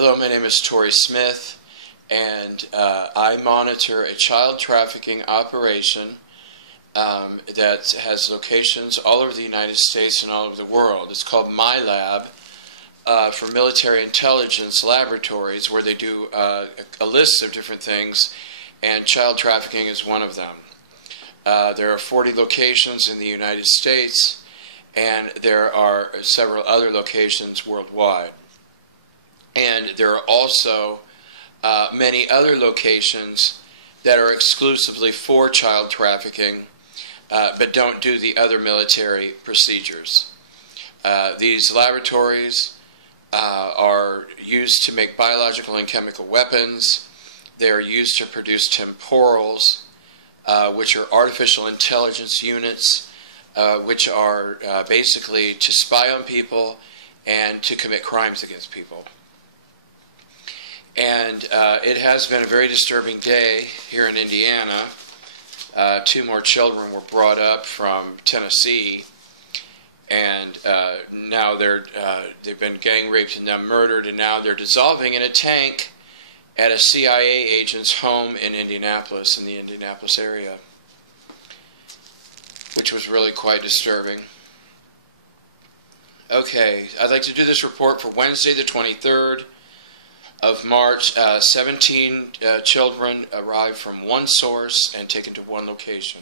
Hello, my name is Tori Smith, and I monitor a child trafficking operation that has locations all over the United States and all over the world. It's called My Lab for Military Intelligence Laboratories, where they do a list of different things, and child trafficking is one of them. There are 40 locations in the United States, and there are several other locations worldwide. And there are also many other locations that are exclusively for child trafficking, but don't do the other military procedures. These laboratories are used to make biological and chemical weapons. They are used to produce temporals, which are artificial intelligence units, which are basically to spy on people and to commit crimes against people. And it has been a very disturbing day here in Indiana. 2 more children were brought up from Tennessee, and now they've been gang raped and then murdered, and now they're dissolving in a tank at a CIA agent's home in Indianapolis, in the Indianapolis area, which was really quite disturbing. Okay, I'd like to do this report for Wednesday the 23rd of March. 17 children arrived from one source and taken to one location.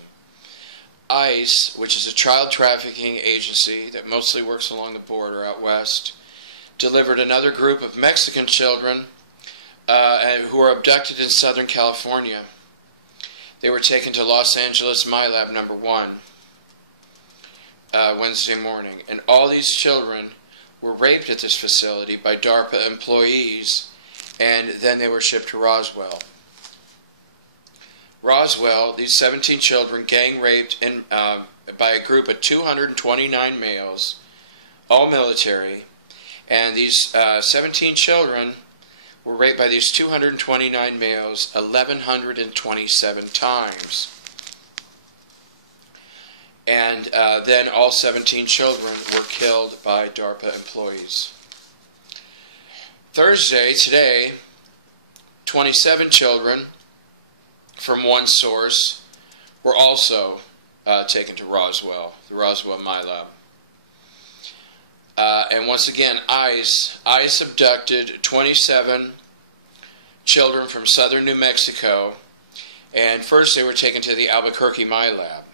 ICE, which is a child trafficking agency that mostly works along the border out west, delivered another group of Mexican children who were abducted in Southern California. They were taken to Los Angeles My Lab number 1 Wednesday morning. And all these children were raped at this facility by DARPA employees, and then they were shipped to Roswell. Roswell, these 17 children gang raped by a group of 229 males, all military, and these 17 children were raped by these 229 males 1,127 times. And then all 17 children were killed by DARPA employees. Thursday, today, 27 children from one source were also taken to Roswell, the Roswell My Lab. And once again, ICE abducted 27 children from southern New Mexico, and first they were taken to the Albuquerque My Lab.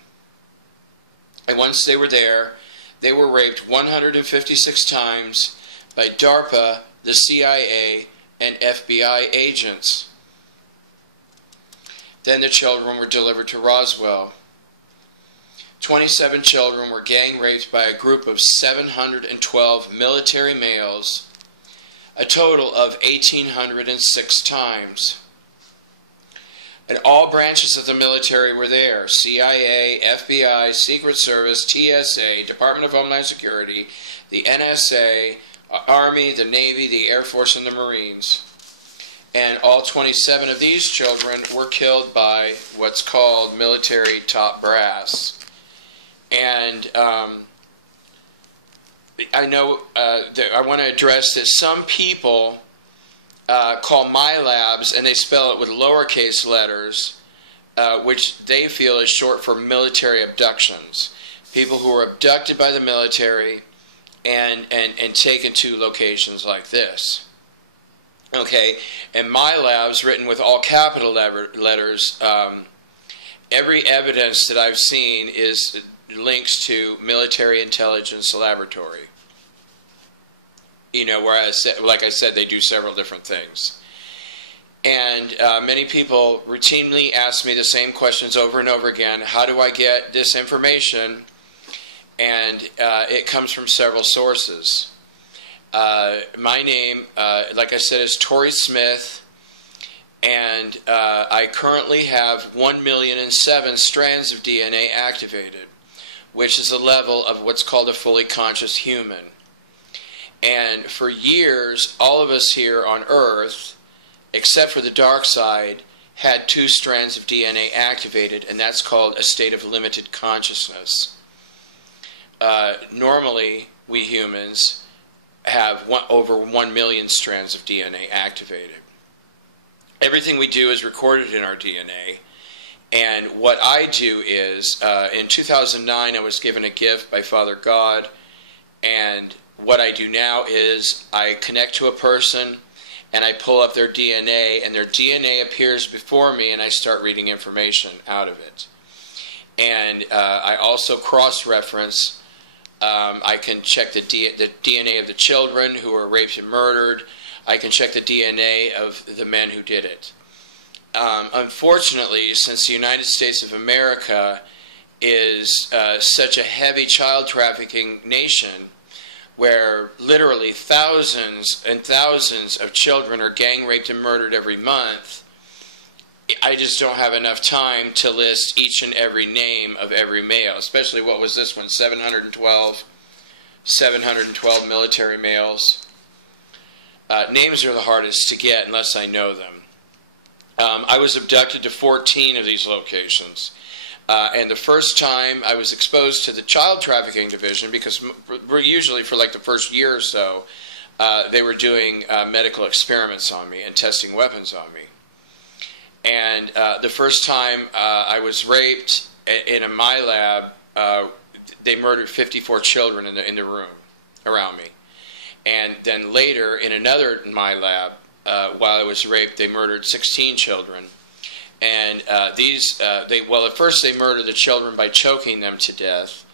And once they were there, they were raped 156 times by DARPA, the CIA, and FBI agents. Then the children were delivered to Roswell. 27 children were gang raped by a group of 712 military males, a total of 1,806 times. And all branches of the military were there: CIA, FBI, Secret Service, TSA, Department of Homeland Security, the NSA, Army, the Navy, the Air Force, and the Marines. And all 27 of these children were killed by what's called military top brass. And I know I want to address that some people call My Labs, and they spell it with lowercase letters, which they feel is short for military abductions. People who are abducted by the military and taken to locations like this. Okay, and My Lab's written with all capital letters. Every evidence that I've seen is links to Military Intelligence Laboratory. You know, where like I said, they do several different things. And many people routinely ask me the same questions over and over again. How do I get this information? And it comes from several sources. My name, like I said, is Tori Smith, and I currently have 1,000,007 strands of DNA activated, which is a level of what's called a fully conscious human. And for years, all of us here on Earth, except for the dark side, had 2 strands of DNA activated, and that's called a state of limited consciousness. Normally, we humans have over 1 million strands of DNA activated. Everything we do is recorded in our DNA. And what I do is, in 2009, I was given a gift by Father God. And what I do now is I connect to a person and I pull up their DNA, and their DNA appears before me, and I start reading information out of it. And I also cross-reference. I can check the DNA of the children who were raped and murdered. I can check the DNA of the men who did it. Unfortunately, since the United States of America is such a heavy child trafficking nation, where literally thousands and thousands of children are gang raped and murdered every month, I just don't have enough time to list each and every name of every male, especially what was this one, 712 military males. Names are the hardest to get unless I know them. I was abducted to 14 of these locations. And the first time I was exposed to the child trafficking division, because we're usually for like the first year or so, they were doing medical experiments on me and testing weapons on me. And the first time I was raped in my lab, they murdered 54 children in the room around me. And then later, in another my lab, while I was raped, they murdered 16 children. And at first they murder the children by choking them to death,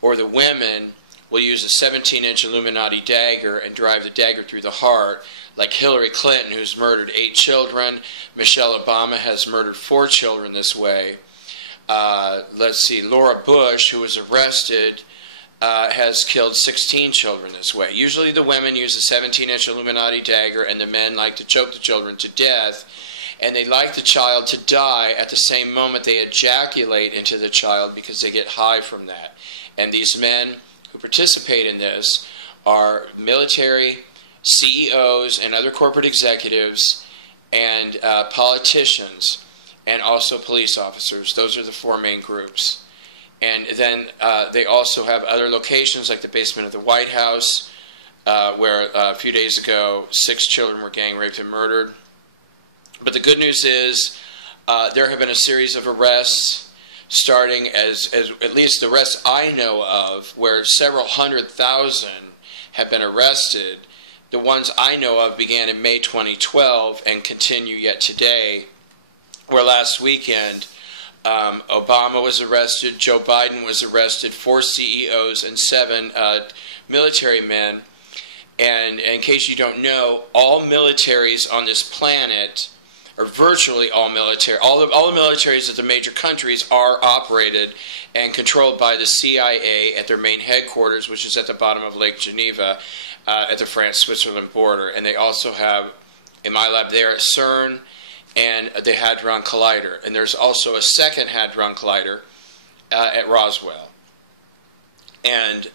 or the women will use a 17-inch Illuminati dagger and drive the dagger through the heart, like Hillary Clinton, who's murdered 8 children. Michelle Obama has murdered 4 children this way. Let's see, Laura Bush, who was arrested, has killed 16 children this way. Usually the women use a 17-inch Illuminati dagger, and the men like to choke the children to death. And they like the child to die at the same moment they ejaculate into the child, because they get high from that. And these men who participate in this are military, CEOs, and other corporate executives, and politicians, and also police officers. Those are the 4 main groups. And then they also have other locations, like the basement of the White House, where a few days ago 6 children were gang raped and murdered. But the good news is there have been a series of arrests, starting as at least the arrests I know of, where several 100,000 have been arrested. The ones I know of began in May 2012 and continue yet today, where last weekend Obama was arrested, Joe Biden was arrested, 4 CEOs and 7 military men. And in case you don't know, all militaries on this planet, or virtually all military, all the militaries of the major countries are operated and controlled by the CIA at their main headquarters, which is at the bottom of Lake Geneva at the France-Switzerland border. And they also have, in my lab there at CERN, and the Hadron Collider. And there's also a second Hadron Collider at Roswell. And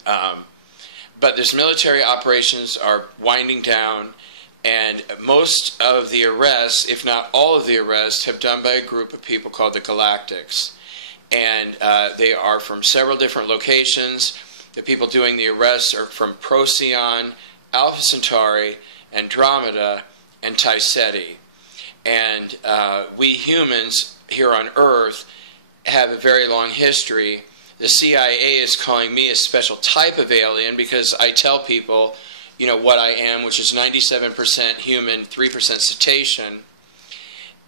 but these military operations are winding down, and most of the arrests, if not all of the arrests, have done by a group of people called the Galactics. And they are from several different locations. The people doing the arrests are from Procyon, Alpha Centauri, Andromeda, and Taiseti. And we humans here on Earth have a very long history. The CIA is calling me a special type of alien because I tell people, you know, what I am, which is 97% human, 3% cetacean.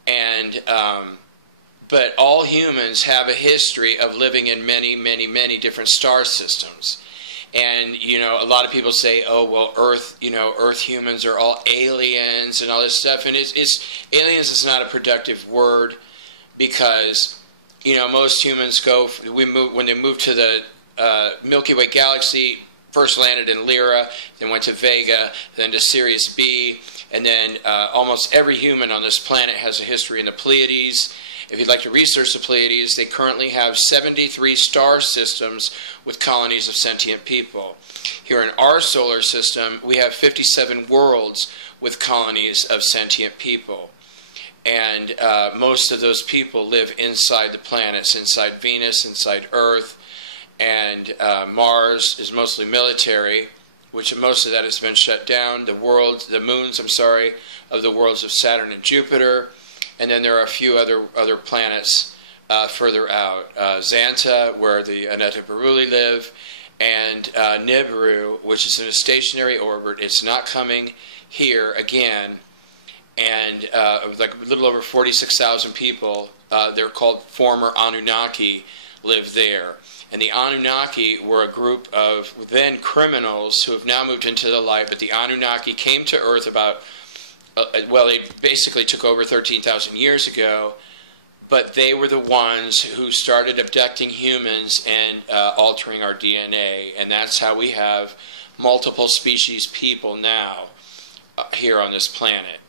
And but all humans have a history of living in many, many, many different star systems. And, you know, a lot of people say, oh, well, Earth, you know, Earth humans are all aliens and all this stuff. And aliens is not a productive word, because, you know, most humans when they move to the Milky Way galaxy, first landed in Lyra, then went to Vega, then to Sirius B, and then almost every human on this planet has a history in the Pleiades. If you'd like to research the Pleiades, they currently have 73 star systems with colonies of sentient people. Here in our solar system, we have 57 worlds with colonies of sentient people. And most of those people live inside the planets, inside Venus, inside Earth, and Mars is mostly military, which most of that has been shut down. The moons, of the worlds of Saturn and Jupiter, and then there are a few other planets further out. Xanta, where the Aneta Beruli live, and Nibiru, which is in a stationary orbit. It's not coming here again, and like a little over 46,000 people, they're called former Anunnaki, live there. And the Anunnaki were a group of then criminals who have now moved into the light, but the Anunnaki came to Earth about, well, they basically took over 13,000 years ago, but they were the ones who started abducting humans and altering our DNA, and that's how we have multiple species people now here on this planet.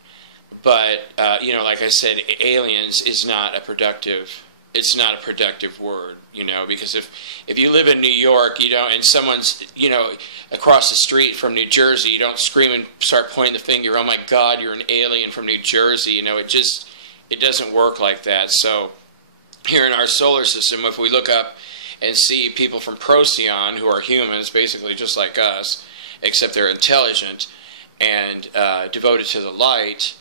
But, you know, like I said, aliens is not a productive, it's not a productive word, you know, because if you live in New York, you don't, and someone's, you know, across the street from New Jersey, you don't scream and start pointing the finger, oh my God, you're an alien from New Jersey, you know, it doesn't work like that. So here in our solar system, if we look up and see people from Procyon, who are humans, basically just like us, except they're intelligent and devoted to the light,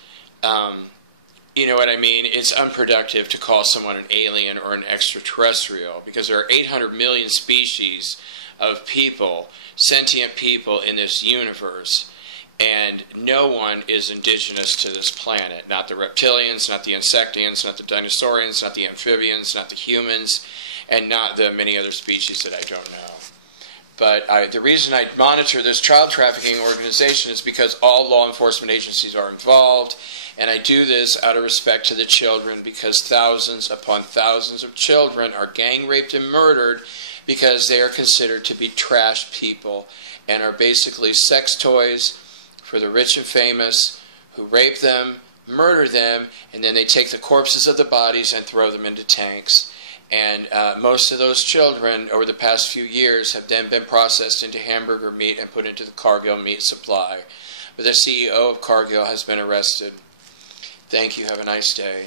you know what I mean? It's unproductive to call someone an alien or an extraterrestrial, because there are 800 million species of people, sentient people in this universe, and no one is indigenous to this planet. Not the reptilians, not the insectians, not the dinosaurians, not the amphibians, not the humans, and not the many other species that I don't know. But the reason I monitor this child trafficking organization is because all law enforcement agencies are involved, and I do this out of respect to the children, because thousands upon thousands of children are gang raped and murdered because they are considered to be trash people and are basically sex toys for the rich and famous, who rape them, murder them, and then they take the corpses of the bodies and throw them into tanks. And most of those children over the past few years have then been processed into hamburger meat and put into the Cargill meat supply. But the CEO of Cargill has been arrested. Thank you. Have a nice day.